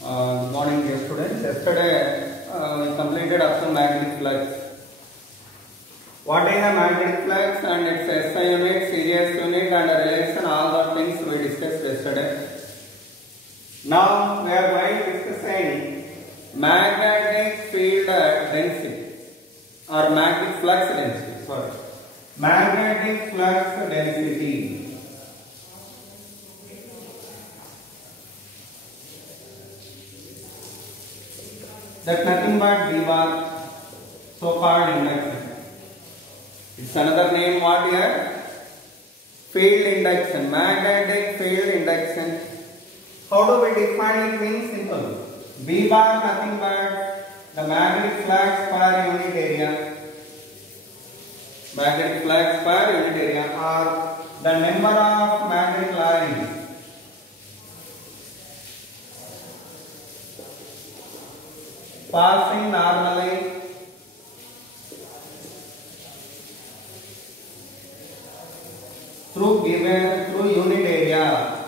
Good morning, dear students. Yesterday we completed up to magnetic flux. What is a magnetic flux and its SI unit, series unit, and relation? All the things we discussed yesterday. Now we are going to discussing magnetic field density or magnetic flux density. Sorry, magnetic flux density. That's nothing but V bar, so-called induction. It's another name what here? Field induction, magnetic field induction. How do we define it? Means simple. V bar nothing but the magnetic flux per unit area. Magnetic flux per unit area or the number of magnetic lines passing normally through unit area.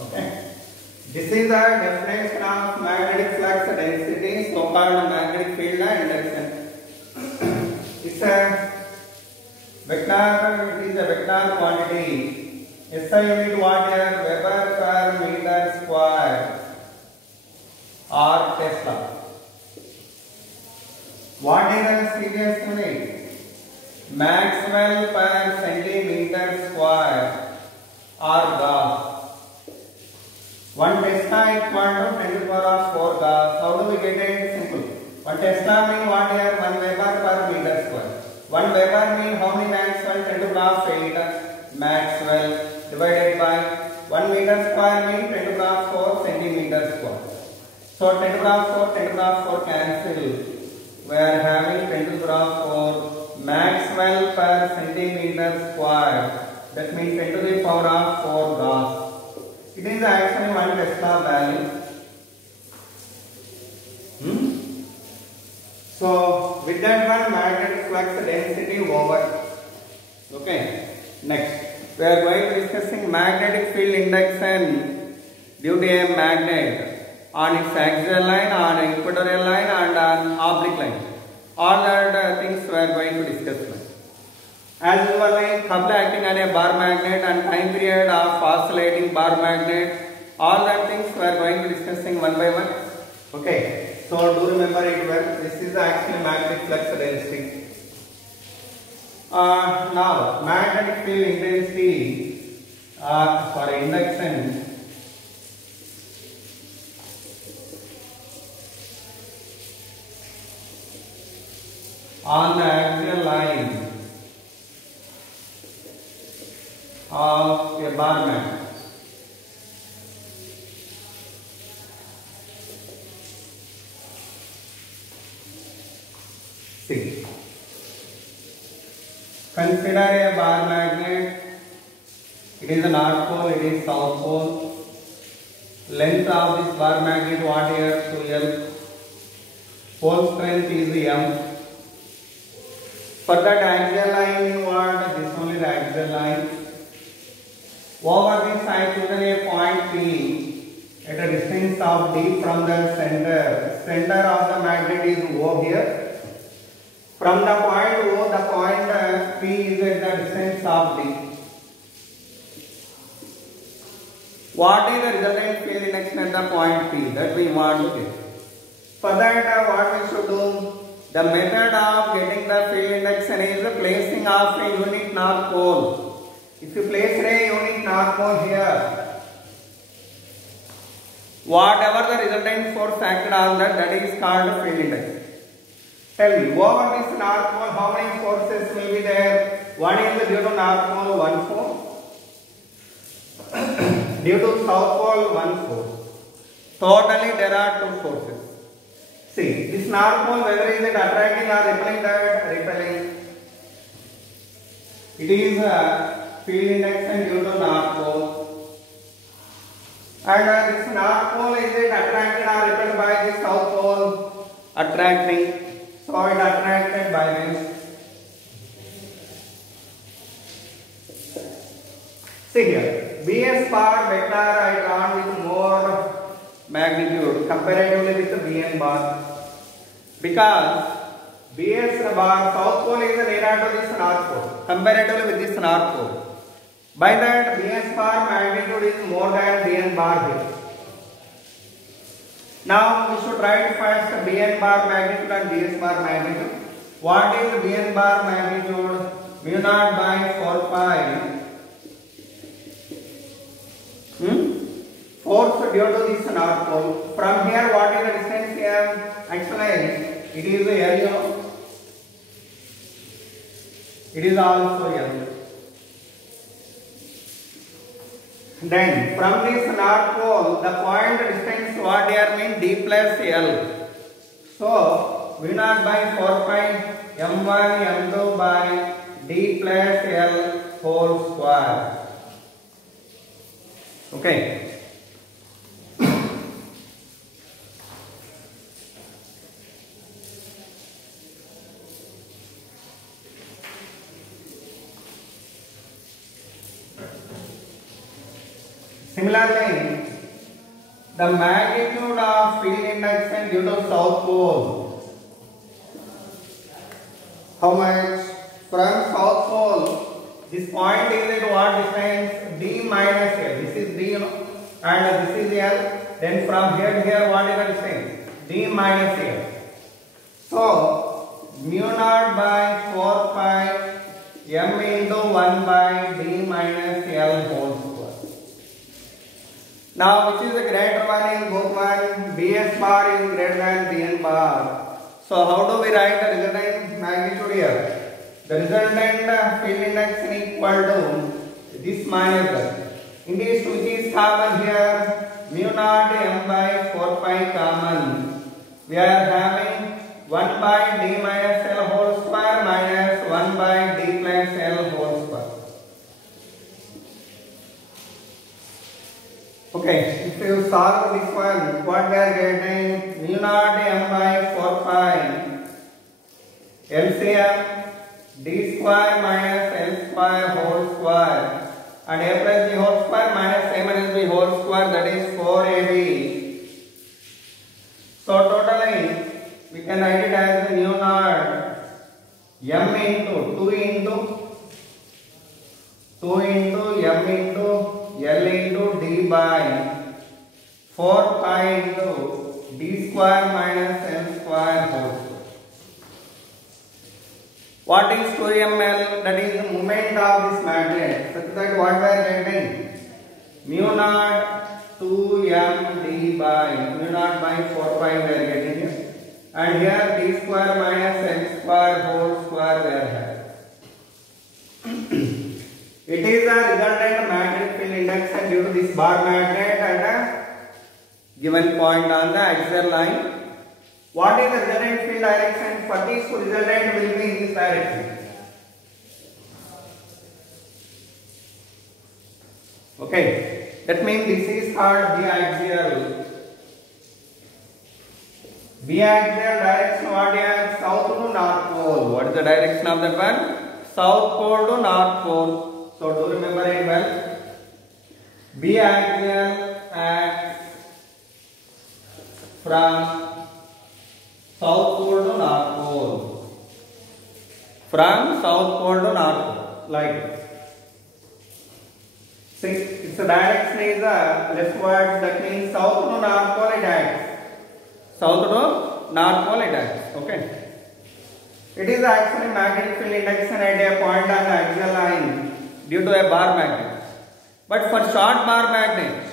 Okay. This is the definition of magnetic flux density, so-called magnetic field induction. It's a vector. It is a vector quantity. SI unit what here? Weber per meter square or Tesla. What is the series unit? Maxwell per centimeter square or Gauss. 1 Tesla equal to 10 to the power of 4 Gauss. How do we get it? Simple. 1 Tesla means what here? 1 Weber per meter square. 1 Weber means how many Maxwell? 10 to the power of 8 Maxwell divided by 1 meter square means 10 to the power of 4 centimeter square. So 10 to the power of 4, 10 to the power of 4 cancel. We are having 10 to the power of 4 Maxwell per centimeter square. That means 10 to the power of 4 Gauss. It is actually 1 Tesla value. So with that one, magnetic flux density over. Okay. Next, we are going to discussing magnetic field induction due to a magnet on its axial line, on equatorial line, and on oblique line. All that things we are going to discuss now. As usually, couple acting on a bar magnet and time period of oscillating bar magnet. All that things we are going to discussing one by one. Okay. So do remember it well. This is the actual magnetic flux density. Now, magnetic field intensity for induction on the axial line of a bar magnet. See. Consider a bar magnet. It is a north pole, it is south pole. Length of this bar magnet what here? 2L. Pole strength is M. For that axial line what? This only the axial line. Over this I chosen a point P at a distance of D from the center. Center of the magnet is O here. From the point O, the point P is at the distance of D. What is the resultant field induction at the point P? That we want to get. For that, what we should do? The method of getting the field induction is the placing of a unit north pole. If you place a unit north pole here, whatever the resultant force acted on that is called field induction. Tell me, over this north pole, how many forces will be there? One is due to north pole, 1 force. Due to south pole, 1 force. Totally, there are 2 forces. See, this north pole, whether is it attracting or repelling that? Repelling. It is field induction due to north pole. And this north pole, is it attracted or repelled by the south pole? Attracting. So it attracted by this. See here, Bs bar vector I drawn with more magnitude comparatively with Bn bar, because Bs bar south pole is nearer to this north pole comparatively with this north pole. By that, Bs bar magnitude is more than Bn bar here. Now we should write first Bn bar magnitude and Bs bar magnitude. What is Bn bar magnitude? Mu naught by 4 pi. Force due to this north pole. From here, what is the distance here? Actually, it is L. It is also L. Then from this north pole, the point distance what here means D plus L. So V naught by 4 pi M1 M2 by D plus L whole square. Okay. Similarly, the magnitude of field induction due to south pole. How much? From south pole, this point is at what distance? D minus L. This is D, and this is L. Then from here to here, what is the distance? D minus L. So, mu naught by 4 pi M into 1 by D minus L whole square. Now, which is the greater one in both one? Bs bar is greater than Bn bar. So, how do we write the resultant magnitude here? The resultant field induction equal to this minus that. In this, which is common here? Mu naught M by 4 pi common. We are having 1 by D minus L whole square minus 1 by D plus L whole square. Okay, if you solve this one, what we are getting? Mu naught M by 4 pi LCM D square minus L square whole square, and A plus B whole square minus A minus B whole square, that is 4AB. So totally we can write it as mu naught M into 2 into M into L into D by 4 pi into D square minus L square whole square. What is 2ml? That is the moment of this magnet. Such that what we are getting? Mu naught 2md by mu naught by 4 pi we are getting here. And here D square minus L square whole square we are having. It is a resultant magnetic field induction due to this bar magnet at a given point on the axial line. What is the resultant field direction? For this resultant will be in this direction. Okay, that means this is called biaxial. Biaxial direction what is? South to north pole. What is the direction of that one? South pole to north pole. So do remember it well. Biaxial acts from South pole to north pole. From South pole to north pole, like this. See, its direction is leftwards. That means south to north pole it acts. South to north pole it acts. Okay. It is actually magnetic field induction at a point on the axial line due to a bar magnet. But for short bar magnets,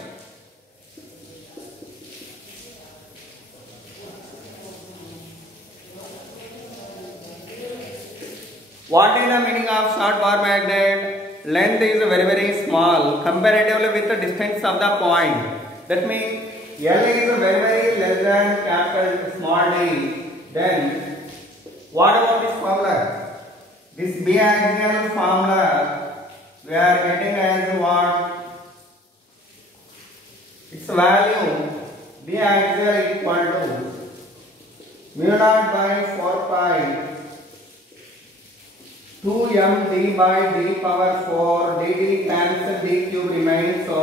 what is the meaning of short bar magnet? Length is very small comparatively with the distance of the point. That means L is very less than capital small d. Then what about this formula? This biaxial formula we are getting as what? Its value biaxial equal to mu naught by 4 pi 2md by d power 4 dd cancel d cube remains, so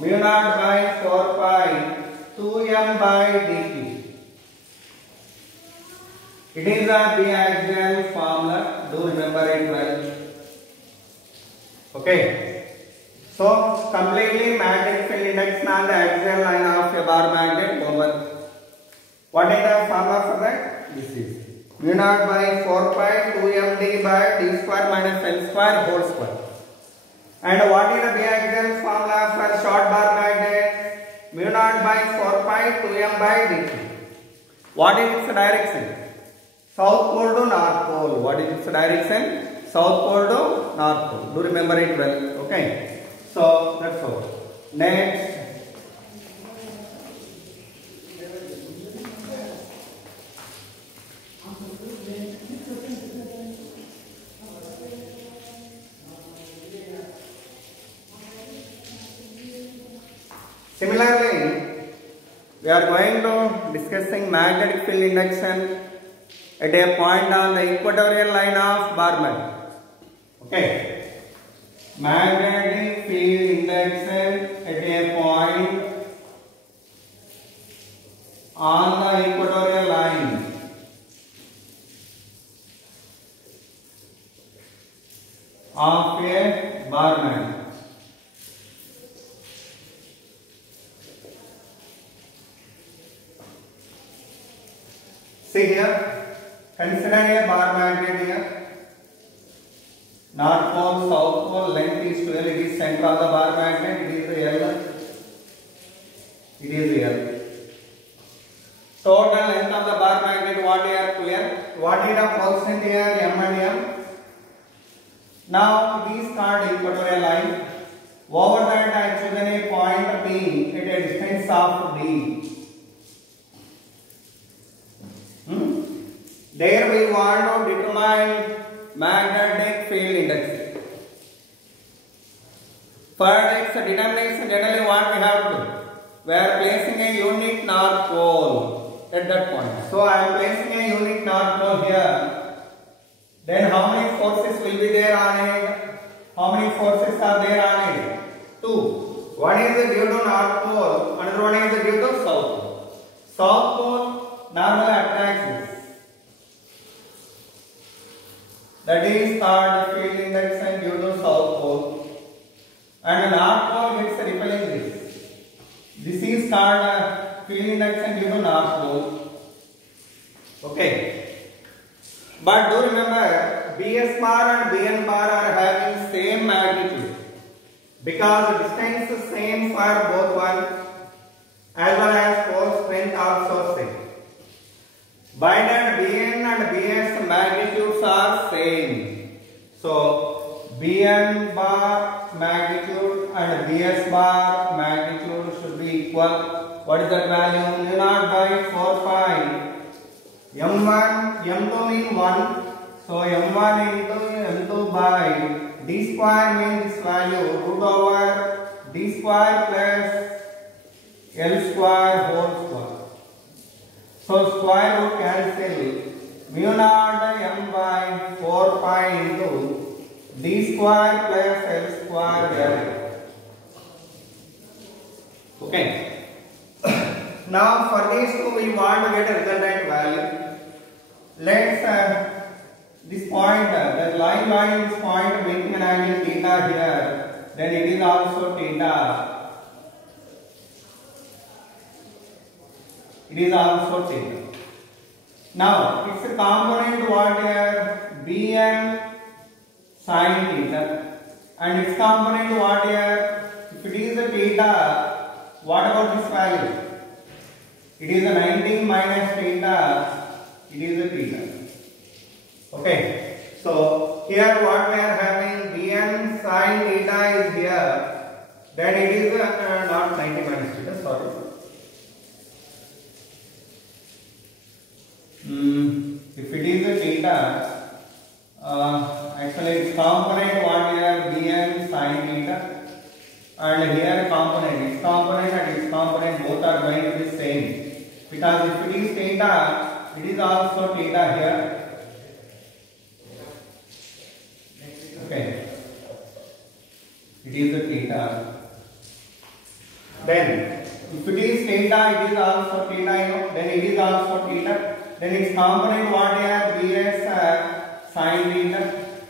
mu naught by 4 pi 2m by d cube. It is a biaxial formula, do remember it well. Okay, so completely magnetic field index on the axial line of a bar magnet over. What is the formula for that? This is mu naught by 4 pi 2md by d square minus l square whole square. And what is the biaxial formula for short bar magnet? Mu naught by 4 pi 2m by d cube. What is its direction? South pole to north pole. What is its direction? South pole to north pole. Do remember it well. Okay. So that's all. Next. Similarly, we are going to discussing magnetic field induction at a point on the equatorial line of bar magnet. Okay. Magnetic field induction at a point on the equatorial line of a bar magnet. See here, consider a bar magnet here. North pole, south pole, length is 12, it is center of the bar magnet, it is L. It is L. Total length of the bar magnet, what you are clear? What is the position here, M and M? Now, it is called equatorial line. Over that, I have chosen a point P at a distance of D. There we want to determine magnetic field index. For its determination, generally what we have to do? We are placing a unit north pole at that point. So I am placing a unit north pole here. Then how many forces will be there on it? How many forces are there on it? 2. One is due to north pole, another one is due to south pole. South pole normally attracts this. That is called field induction due to south pole. And north pole gets repelling this. This is called field induction due to north pole. Okay. But do remember, BS bar and BN bar are having same magnitude. Because the distance is same for both one, as well as pole strength also same. By that Bn and Bs magnitudes are same. So Bn bar magnitude and Bs bar magnitude should be equal. What is that value? Mu naught by 4 pi. M1, M2 means 1. So M1 into M2 by D square means this value root over D square plus L square whole square. So square root cancel. Mu naught M by 4 pi into D square plus L square L. Okay. Now for these two we want to get a resultant value. Let's this point, the line joining this point making an angle theta here, then it is also theta. It is also theta. Now its a component what here? Bn sin theta, and its component what here? If it is a theta, what about this value? It is a 19 minus theta. It is a theta. Okay. So here what we are having, Bn sin theta is here. Then it is not 90 minus theta. Sorry. If it is a theta, actually its component what here, Bn sin theta, and here component, its component and its component both are going to be same, because if it is theta, it is also theta here. It is a theta. Then if it is theta, it is also theta, then it is also theta. Then its component what here? Bs sin theta,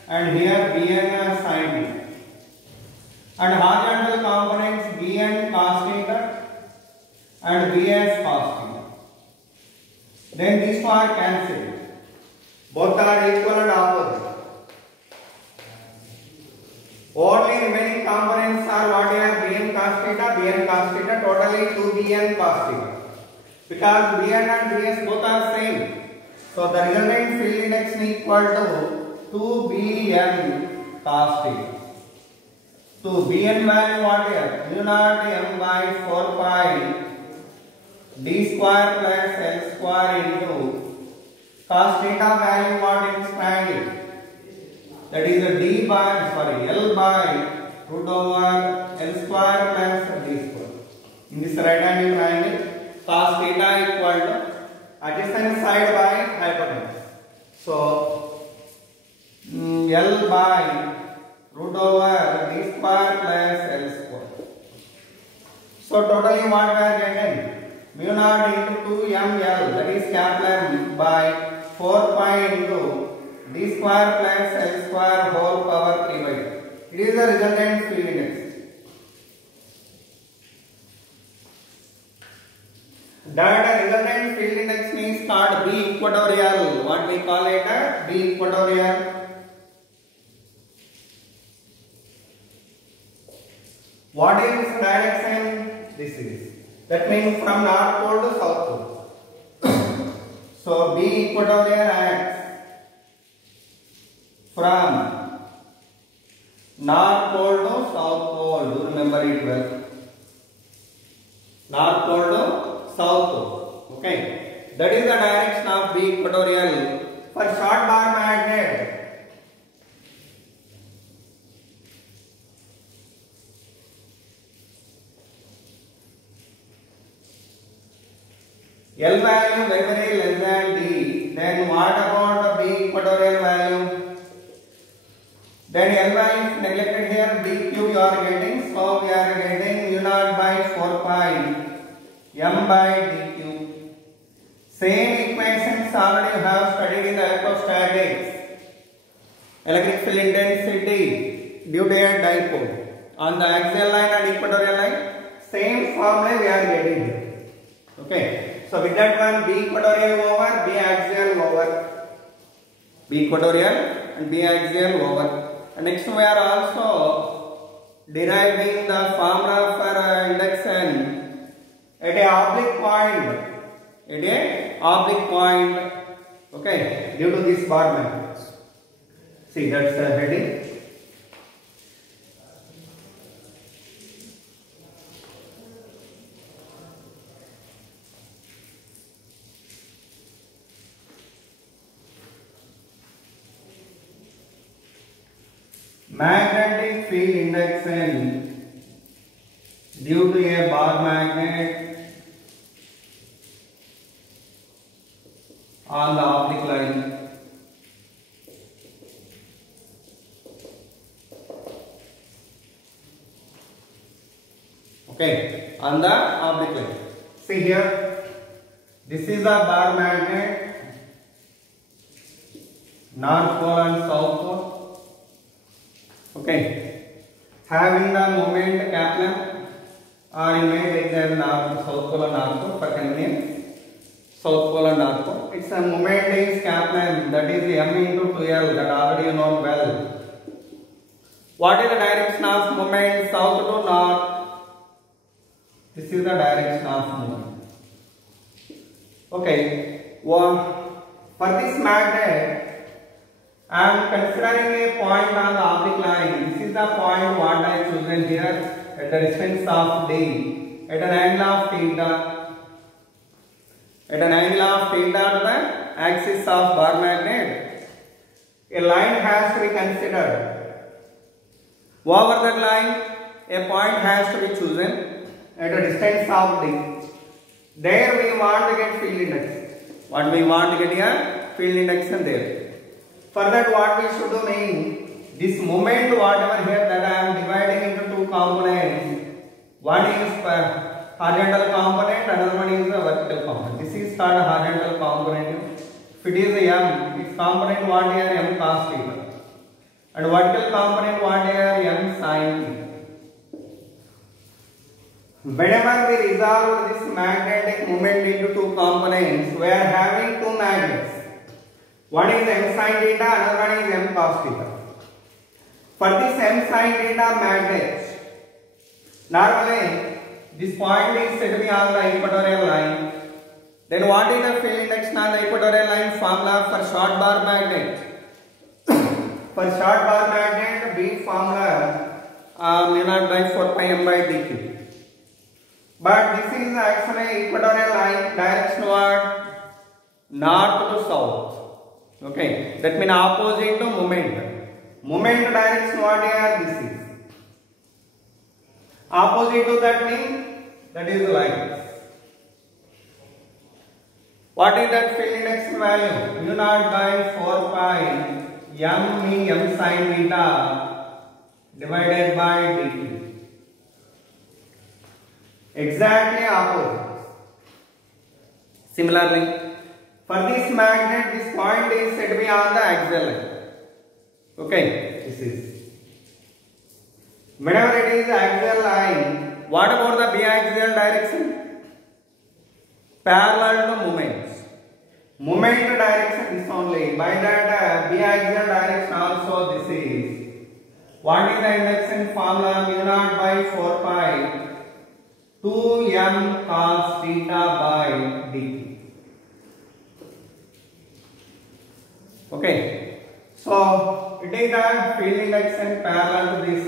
and here Bn sin theta. And horizontal components Bn cos theta and Bs cos theta. Then these two are cancelled. Both are equal and opposite. Only remaining components are what here? Bn cos theta, totally 2Bn cos theta. Because Bn and Bs both are same. So the resultant field index is equal to 2Bn cos theta. So Bn value what here? Mu naught m by 4 pi d square plus l square into cos theta value what in this triangle? That is a L by root over L square plus d square. In this right angle triangle, cos theta equal to adjacent side by hypotenuse. So L by root over d square plus L square. So totally what we are getting? Mu naught into 2ml, that is capital M, by 4 pi into d square plus L square whole power 3 by 2. It is the resultant field index. That resultant field index means called B equatorial. What we call it? B equatorial. What is this direction? This is. That means from north pole to south pole. So B equatorial acts from north pole to south pole. Do remember it well. North pole to south pole. Okay. That is the direction of B equatorial. For short bar magnet, L value very less than D. Then what about the B equatorial value? Then L value is neglected here. D cube you are getting. So we are getting mu naught by 4 pi m by d cube. Same equations already have studied in the electrostatics. Electric field intensity due to a dipole on the axial line and equatorial line. Same formula we are getting here. Okay. So with that one, B equatorial over, B axial over. B equatorial and B axial over. And next we are also deriving the formula for induction at a oblique point. At a oblique point. Okay, due to this bar magnet. See, that's the heading. Magnetic field induction due to a bar magnet on the oblique line. Okay, on the oblique line. See here, this is the bar magnet, north pole and south pole. Okay, having the moment Kaplan or you may take the north, south pole and north pole for convenience. South pole and north pole. Its a moment is Kaplan, that is m into 2l, that already you know well. What is the direction of movement south to north? This is the direction of movement. Okay, for this magnet, I am considering a point on the oblique line. This is the point what I have chosen here at the distance of D at an angle of theta. At an angle of theta to the axis of bar magnet, a line has to be considered. Over that line, a point has to be chosen at a distance of D. There we want to get field index. What we want to get here? Field induction there. For that what we should do mean, this moment whatever here that I am dividing into components. One is horizontal component, another one is a vertical component. This is called a horizontal component. If it is m, its component what here m cos theta, and vertical component what here m sin theta. Whenever we resolve this magnetic moment into two components, we are having two magnets. One is m sin theta, another one is m cos theta. For this m sin theta magnet, normally this point is said to be on the equatorial line. Then what is the field index on the equatorial line? Formula for short bar magnet. For short bar magnet, B formula mu naught by 4 pi m by dq. But this is actually equatorial line, direction what? North to south. Okay, that means opposite to moment. Moment direction what here? This is. Opposite to that means that is like this. What is that field index value? Mu naught by 4 pi m means m sin theta divided by dq. Exactly opposite. Similarly, for this magnet, this point is said to be on the axial line. Okay, this is. Whenever it is axial line, what about the biaxial direction? Parallel to moments. Moment direction is only. By that biaxial direction also this is. What is the induction formula? Mu naught by 4 pi 2m cos theta by dq. Okay, so it is the field induction parallel to this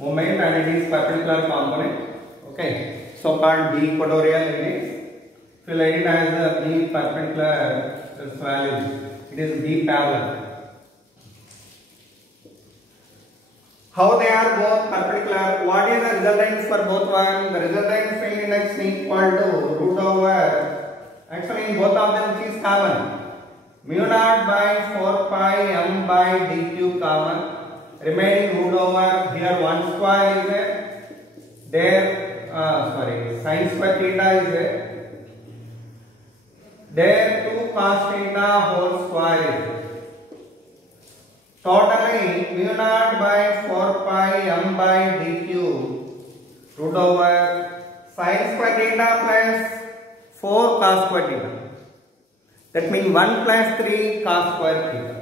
moment and it is perpendicular component. Okay, so called B equatorial it is. If you write it as B perpendicular, this value it is B parallel. How they are both perpendicular? What is the resultant for both one? The resultant field index is equal to root over. Actually, in both of them it is common. Mu naught by 4 pi m by dq common. Remaining root over here 1 square is there. Sin square theta is there. There 2 cos theta whole square is there. Totally mu naught by 4 pi m by dq root over sin square theta plus 4 cos square theta. That means 1 plus 3 cos square theta.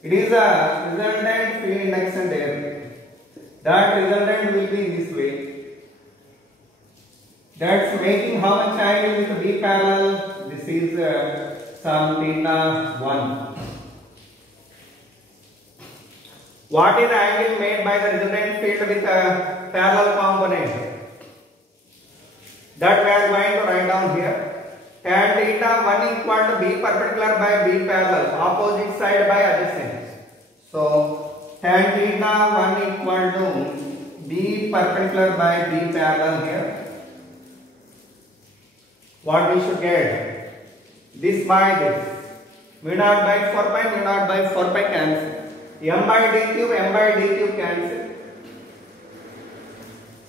It is a resultant field induction there. That resultant will be this way. That's making how much angle with B parallel? This is some theta 1. What is the angle made by the resultant field with a parallel component? That we are going to write down here. Tan theta 1 equal to B perpendicular by B parallel, opposite side by adjacent. So tan theta 1 equal to B perpendicular by B parallel here. What we should get? This by this. Mu naught by 4 pi, mu naught by 4 pi cancel. M by dq cancel.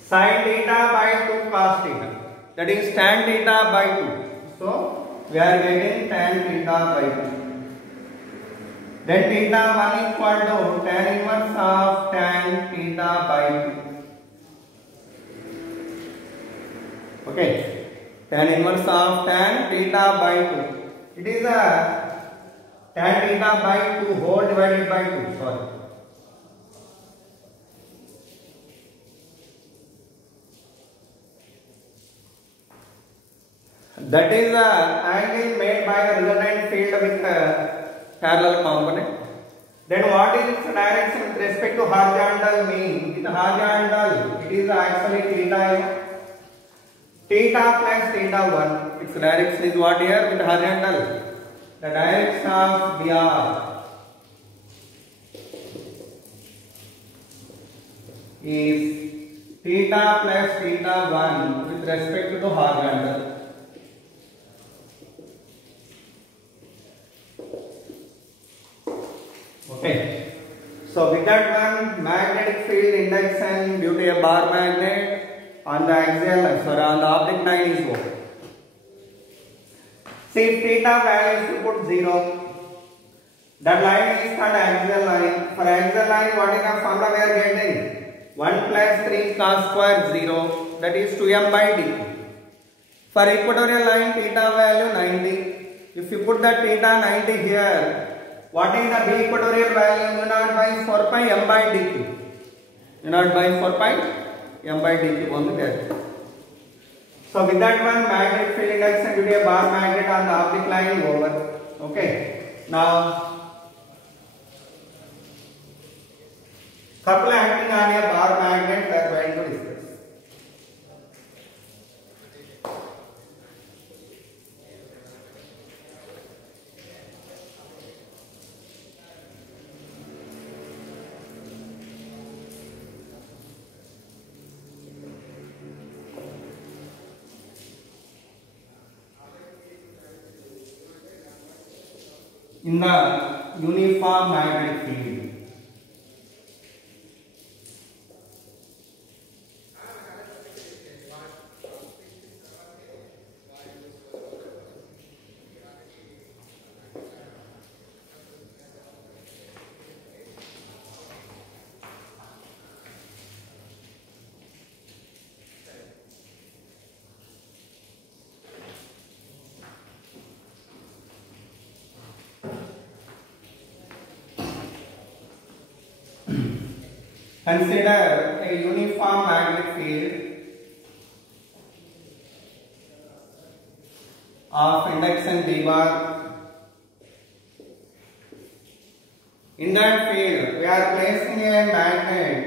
Sin theta by 2 cos theta. That is tan theta by 2. So we are getting tan theta by 2. Then theta 1 equal to tan inverse of tan theta by 2. Okay. Tan inverse of tan theta by 2. It is a tan theta by 2 whole divided by 2. Sorry. That is the angle made by the resultant field with a parallel component. Then what is its direction with respect to horizontal mean? With horizontal, it is actually theta. Theta plus theta 1. Its direction is what here with horizontal? The direction of BR is theta plus theta 1 with respect to horizontal. Okay. that one, magnetic field induction due to a bar magnet on the axial, sorry, on the oblique line is what? See, if theta value you put 0, that line is called axial line. For axial line, what is the formula we are getting? 1 plus 3 cos square 0, that is 2m by d. For equatorial line, theta value 90. If you put the theta 90 here, what is the b equatorial value? U0 by 4 pi m by dq. U0 by 4 pi m by dq only there. So with that one, magnetic field induction due to a bar magnet on the oblique line over. Okay. Now, couple acting on a bar magnet we are going to discuss. In the uniform magnetic field, consider a uniform magnetic field of induction B bar. In that field, we are placing a magnet.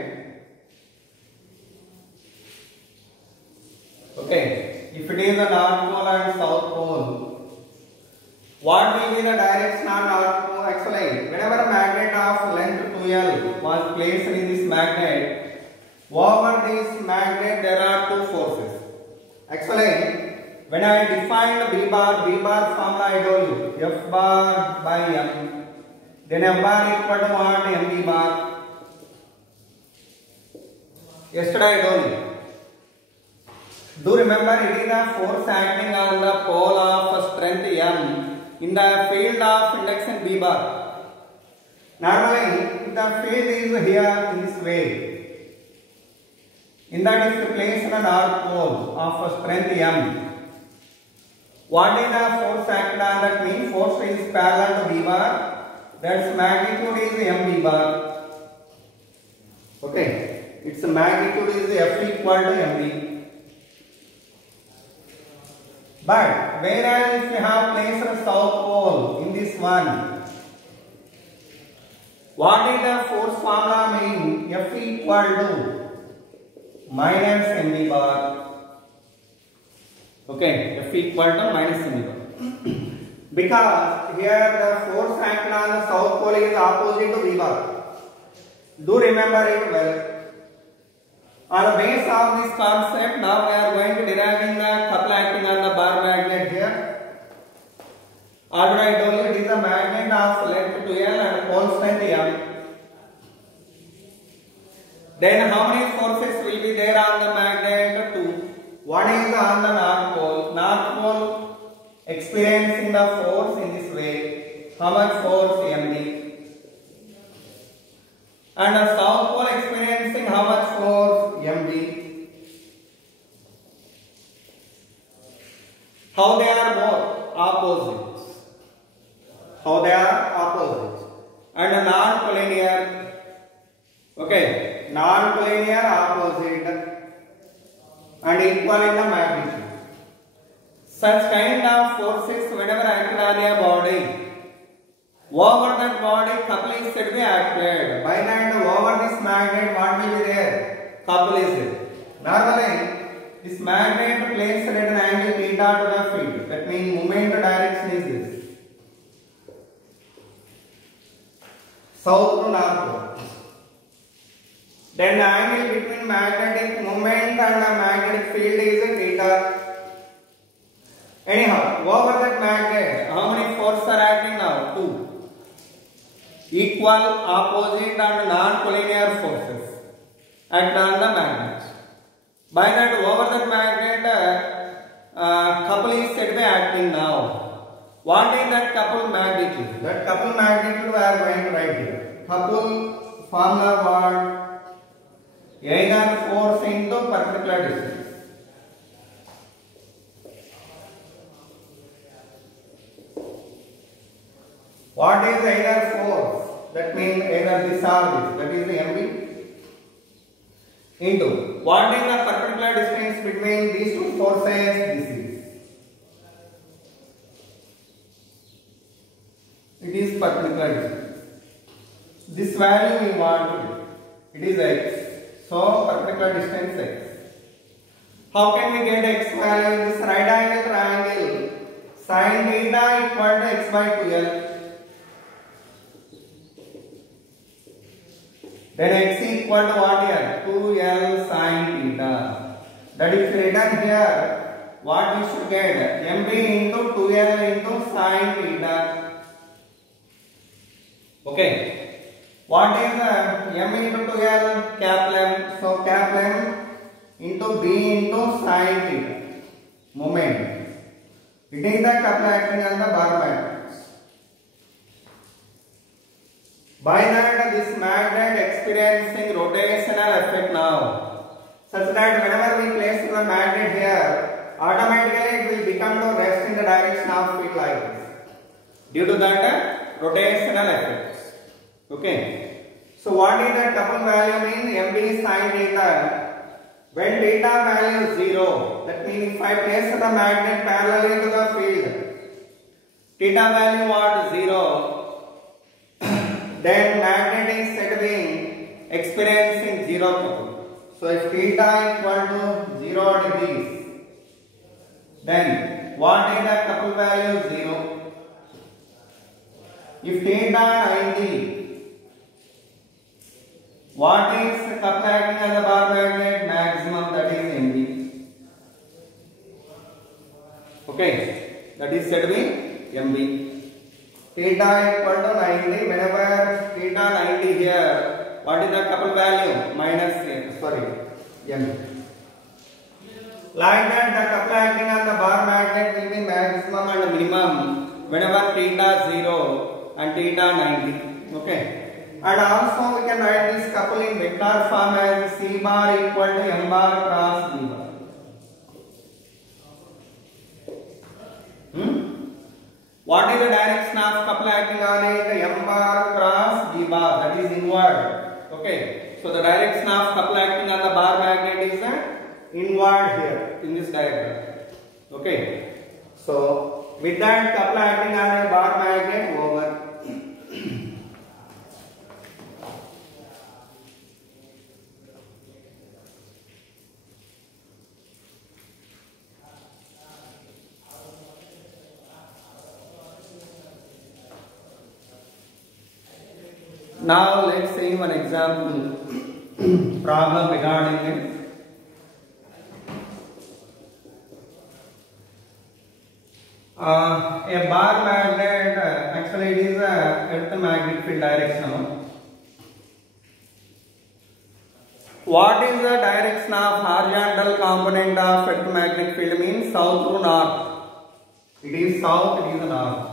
Okay, if it is a north pole and south pole, what will be the direction of north pole? Actually, whenever a magnet of length 2L was placed in this magnet, over this magnet there are two forces. Actually, when I defined B bar formula I told you, F bar by M, then F bar equal to what? MB bar. Yesterday I told you. Do remember, it is the force acting on the pole of strength M in the field of induction B bar. Normally, the field is here in this way. In that is placed on the north pole of strength M. What is the force acted on? That means force is parallel to B bar. That's magnitude is MB bar. Okay, its magnitude is F equal to MB. But whereas if you have placed a south pole in this one, what is the force formula mean? F equal to minus MB bar. Okay, F equal to minus MB bar. Because here the force acted on the south pole is opposite to V bar. Do remember it well. On the base of this concept, now we are going to deriving the couple acting on the bar magnet here. Already I told you it is a magnet of length 2L and pole strength M. Then how many forces will be there on the magnet? 2. One is on the north pole. North pole experiencing the force in this way. How much force? MB. And the south pole experiencing how much force? MB. How they are both? Opposites. How they are opposites. And a non-collinear. Okay, non-collinear opposite and equal in the magnitude. Such kind of forces whenever acted on a body, over that body couple is said to be acted. By that over this magnet what will be there? Couple is there. Normally this magnet placed at an angle theta to the field. That means moment direction is this. South to north pole. Then the angle between magnetic moment and the magnetic field is a theta. Anyhow, over that magnet, how many forces are acting now? 2. Equal equal, opposite and non-collinear forces act on the magnet. By that, over that magnet, couple is said to be acting now. What is that couple magnitude? That couple magnitude we are going to write here. Couple formula what? Either force into perpendicular distance. What is either force? That means either this or this. That is the MB. Into what is the perpendicular distance between these two forces? This is. It is perpendicular distance. This value we want to get. It is x. So perpendicular distance x. How can we get x value in this right angle triangle? Sin theta equal to x by 2l. Then x equal to what here? 2l sin theta. That is written here. What we should get? mb into 2l into sin theta. Okay. What is m into 2l? Cap length. So cap length into b into sin theta. Moment. It is the couple acting on the bar magnets. By that, this magnet experiencing rotational effect now, such that whenever we place the magnet here, automatically it will become to rest in the direction of field like this, due to that rotational effects. Okay. So what is that couple value mean? mb sin theta. When theta value is 0, that means if I place the magnet parallel to the field, theta value what? 0. Then magnet is said to be experiencing 0 couple. So if theta equal to 0 degrees, then what is the couple value? 0. If theta 90, what is the couple acting on the bar magnet? Maximum, that is MB. Okay, that is said to be MB. Theta equal to 90. Whenever theta 90 here, what is the couple value? Minus M. Like that, the couple acting on the bar magnet will be maximum and minimum whenever theta 0 and theta 90. Okay. And also we can write this couple in vector form as C bar equal to M bar cross B bar. What is the direction of couple acting on it? M bar cross B bar, that is inward. Okay. So the direction of couple acting on the bar magnet is inward here in this diagram. Okay. So with that, couple acting on a bar magnet over. Now let's see one example problem regarding it. A bar magnet, actually it is a electromagnetic field direction. What is the direction of horizontal component of electromagnetic field? Means south to north. It is south, it is north.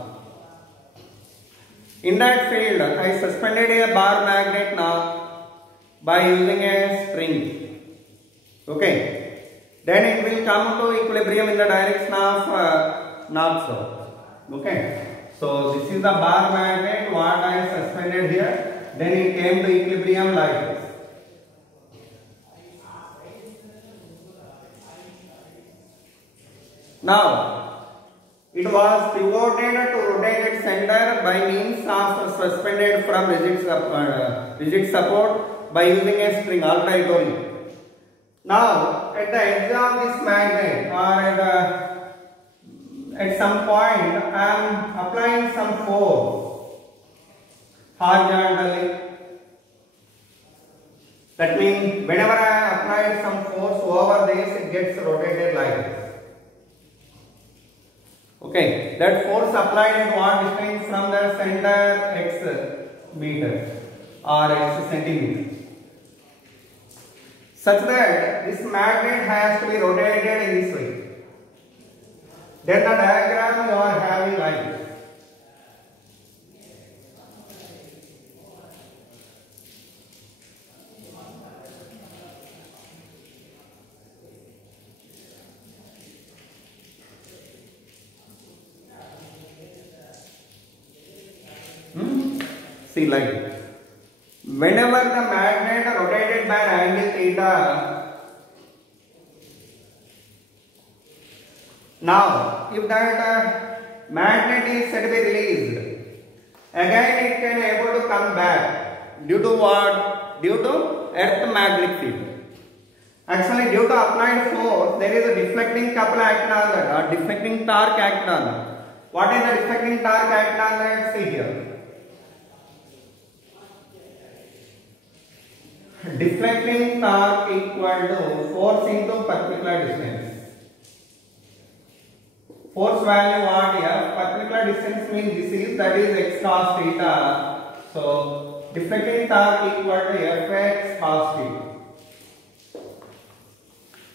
In that field, I suspended a bar magnet now by using a string. Okay. Then it will come to equilibrium in the direction of north-south. Okay. So this is the bar magnet what I suspended here. Then it came to equilibrium like this. Now, it was pivoted to rotate its center by means of suspended from rigid support by using a string. Already I told you. Now, at the edge of this magnet or at some point, I am applying some force horizontally. That means whenever I apply some force over this, it gets rotated like this. Okay, that force applied at what distance from the center x meters or x centimeters, such that this magnet has to be rotated in this way. Then the diagram you are having like this. See, like whenever the magnet rotated by an angle theta, now if that magnet is said to be released, again it can able to come back due to what? Due to earth magnetic field. Actually, due to applied force, there is a deflecting couple acting on that, or deflecting torque acting on that. What is the deflecting torque acting on that? See here. Deflecting torque equal to force into perpendicular distance. Force value what here? Perpendicular distance means this is, that is x cos theta. So deflecting torque equal to fx cos theta.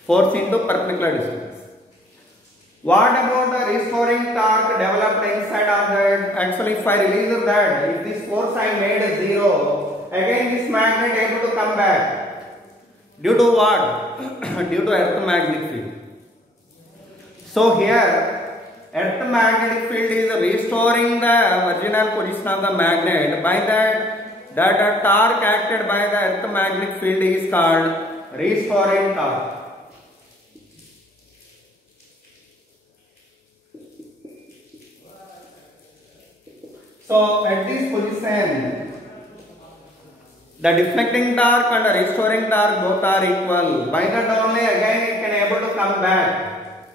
Force into perpendicular distance. What about the restoring torque developed inside of that? Actually, if I release that, if this force I made is 0, again this magnet able to come back. Due to what? Due to earth magnetic field. So here, earth magnetic field is restoring the original position of the magnet. By that torque acted by the earth magnetic field is called restoring torque. So at this position, the deflecting torque and the restoring torque both are equal. By that only again it can able to come back.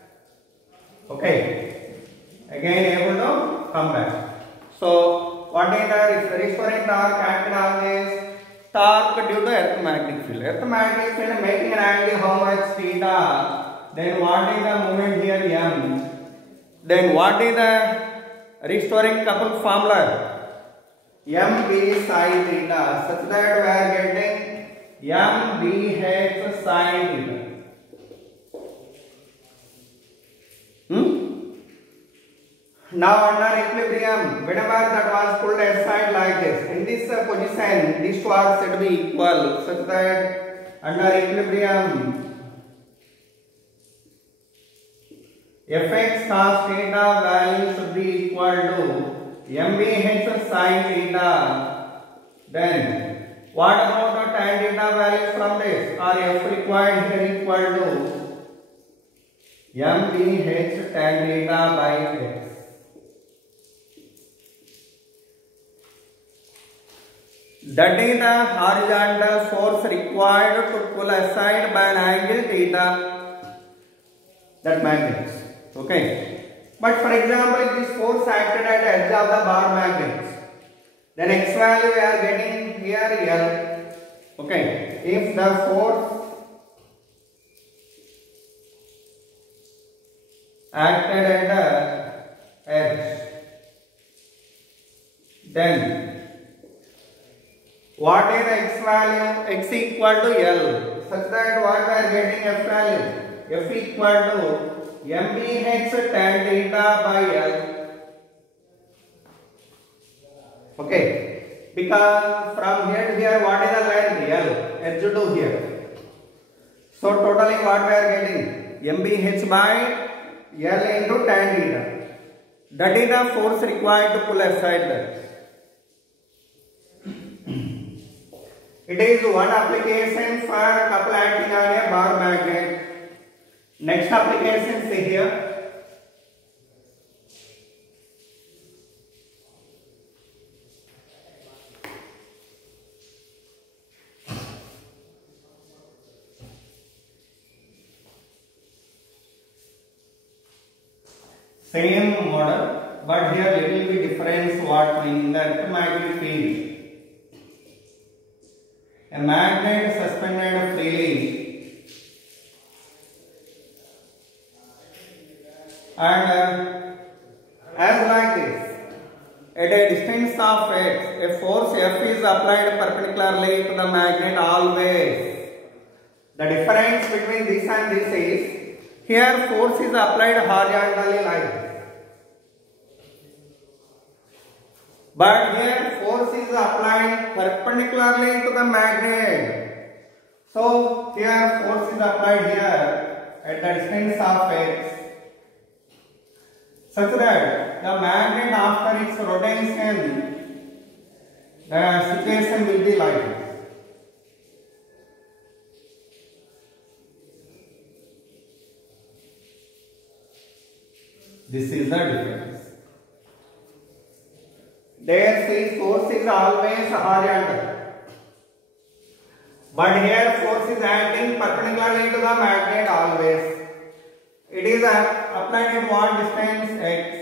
Okay. Again able to come back. So what is the restoring torque acting on this? Torque due to earth magnetic field. Earth magnetic field making an angle how much? Theta. Then what is the moment here? M. Then what is the restoring couple formula? MB sin theta, such that we are getting MBH sin theta. Now under equilibrium, whenever that was pulled aside like this, in this position, these two are said to be equal, such that under equilibrium, fx cos theta value should be equal to MBH sin theta. Then what about the tan theta value from this? Or f required here equal to MBH tan theta by x. That is the horizontal force required to pull aside by an angle theta that magnet. Okay. But for example, if this force acted at the edge of the bar magnets, then x value we are getting here L. Okay. If the force acted at the edge, then what is the x value? X equal to L, such that what we are getting f value? F equal to MBH tan theta by L. Okay, because from here to here, what is the length? L, edge to here. So totally what we are getting? MBH by L into tan theta. That is the force required to pull aside that. It is one application for couple acting on a bar magnet. Next application, see here. Same model, but here little bit difference what means that magnetic field. A magnet suspended freely and as like this at a distance of x, a force F is applied perpendicularly to the magnet always. The difference between this and this is, here force is applied horizontally like this. But here force is applied perpendicularly to the magnet. So here force is applied here at the distance of x, such that the magnet after its rotation, the situation will be like this. This is the difference. There see force is always horizontal, but here force is acting perpendicularly to the magnet always. It is applied at what distance? X.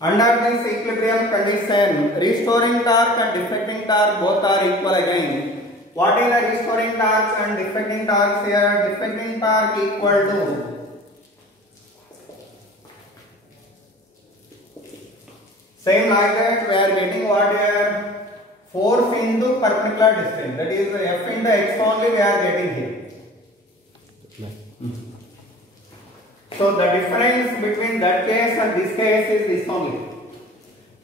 Under this equilibrium condition, restoring torque and deflecting torque both are equal again. What is the restoring torque and deflecting torque here? Deflecting torque equal to same like that, we are getting what here? Force into perpendicular distance. That is F into x only we are getting here. So the difference between that case and this case is this only.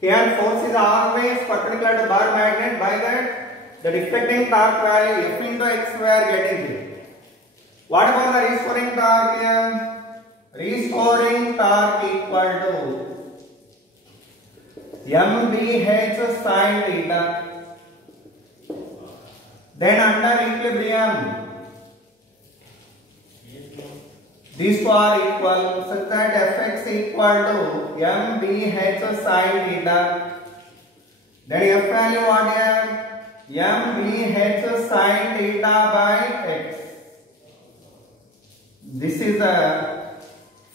Here force is always perpendicular to bar magnet, by that the deflecting torque value F into x we are getting here. What about the restoring torque here? Restoring torque equal to MBH sin theta. Then under equilibrium, these two are equal, such that Fx equal to MBH sin theta. Then F value what here? MBH sin theta by x. This is a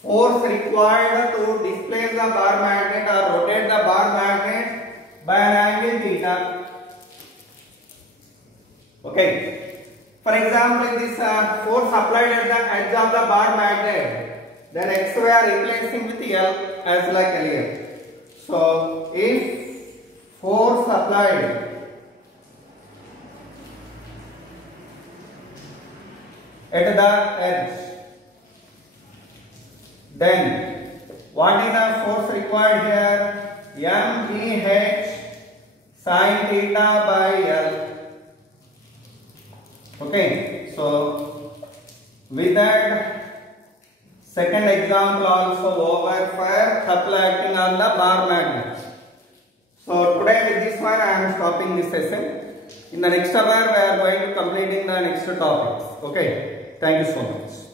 force required to displace the bar magnet or rotate the bar magnet by an angle theta. Okay. For example, if this force applied at the edge of the bar magnet, then x we are replacing with L as like earlier. So, if force applied at the edge, then what is the force required here? MBH sin theta by L. Okay, so with that, second example also over for couple acting on the bar magnet. So today with this one I am stopping this session. In the next hour we are going to completing the next topics. Okay, thank you so much.